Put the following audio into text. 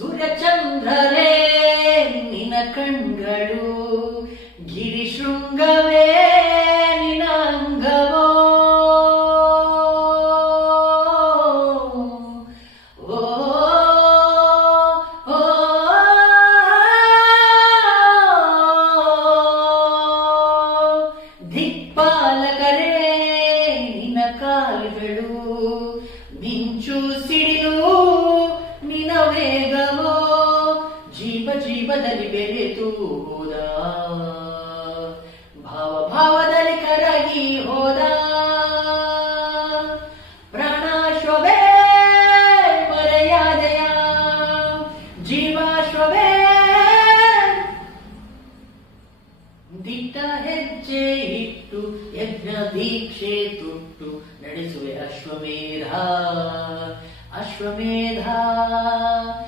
ಸುರಚಂದ್ರರೇ ನಿನ ಕಣ್ಗಳು, ಗಿರಿಶೃಂಗವೇ ನಿನ ಅಂಗವೋ. ಓ ಓ ದಿಕ್ಪಾಲಕರೇ ನಿನ ಕಾಲುಗಳು, ಮಿಂಚು ಸಿಡಿಲು ನಿನ ವೇಗವೋ. ಜೀವ ಜೀವದಲ್ಲಿ ಬೆರೆತು ಹೋದ, ಭಾವ ಭಾವದಲ್ಲಿ ಕರಗಿ ಹೋದ. ಪ್ರಾಣಾಶ್ವವೇ ಮರೆಯಾದೆಯ, ಜೀವಾಶ್ವವೇ ದಿಟ್ಟ ಹೆಜ್ಜೆ ಇಟ್ಟು ಯಜ್ಞ ದೀಕ್ಷೆ ತುಟ್ಟು ನಡೆಸುವೆ ಅಶ್ವಮೇಧ ಅಶ್ವಮೇಧ.